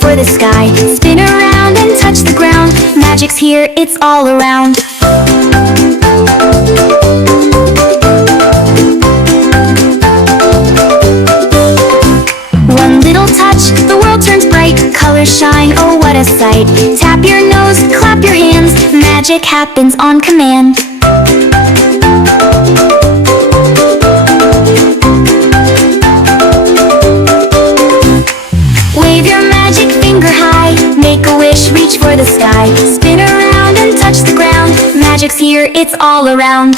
for the sky. Spin around and touch the ground. Magic's here, it's all around. One little touch, the world turns bright. Colors shine, oh what a sight. Tap your nose, clap your hands. Magic happens on command. Wave your magic finger high. Make a wish, reach for the sky. Spin around and touch the ground. Magic's here, it's all around.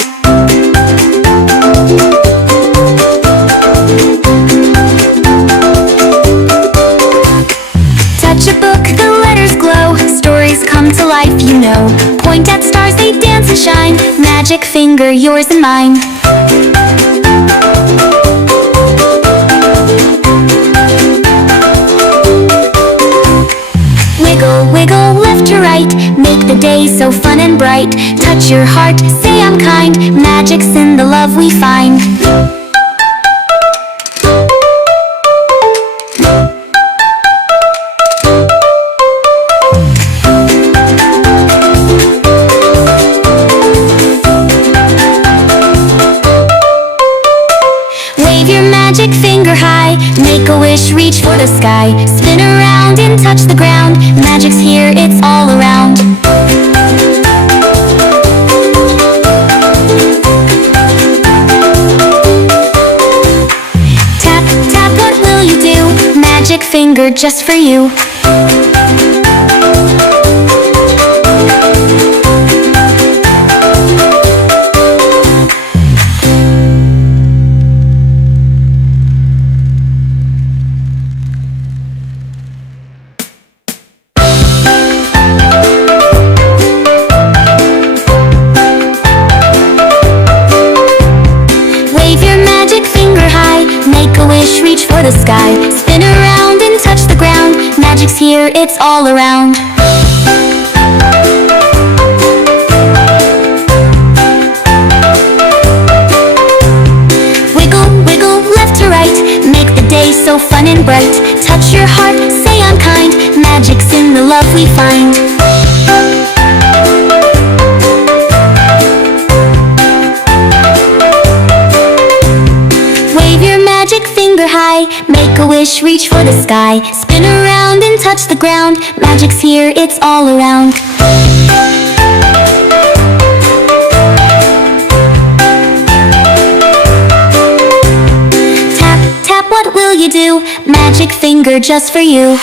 Touch a book, the letters glow. Stories come to life, you know. Point at stars, they dance and shine. Magic finger, yours and mine. Wiggle, wiggle, left to right. Make the day so fun and bright. Touch your heart, say I'm kind. Magic's in the love we find. Wave your magic finger high. Make a wish, reach for the sky. Spin around and touch the ground. Magic's here, it's all around. Tap, tap, what will you do? Magic finger just for you. Make a wish, reach for the sky. Spin around and touch the ground. Magic's here, it's all around. Wiggle, wiggle, left to right. Make the day so fun and bright. Touch your heart, say I'm kind. Magic's in the love we find. High. Make a wish, reach for the sky. Spin around and touch the ground. Magic's here, it's all around. Tap, tap, what will you do? Magic finger just for you.